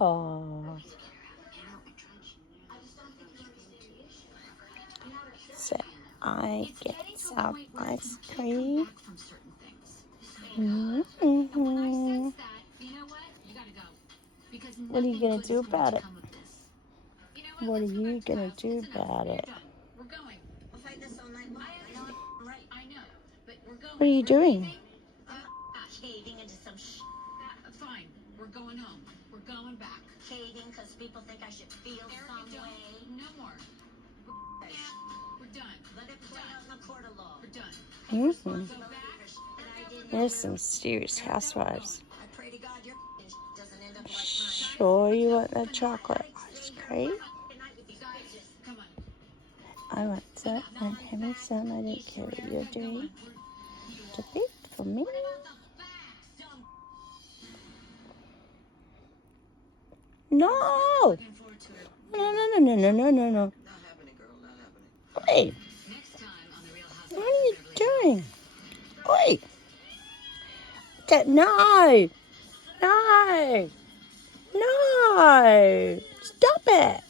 Oh. So I get some ice cream. Mm-hmm. What are you going to do about it? What are you going to do about it? What are you doing? Fine, we're going home. We're going back. Caving because people think I should feel some way. No more. We're done. Let it play out in the court of law. We're done. Mm-hmm. There's some serious housewives. I pray to God your doesn't end up like Sure you want that chocolate ice cream? Come on. I want some and have me some. I don't care what you're doing. To pick for me. No! No. Wait. What are you doing? Wait. No! No! No! Stop it!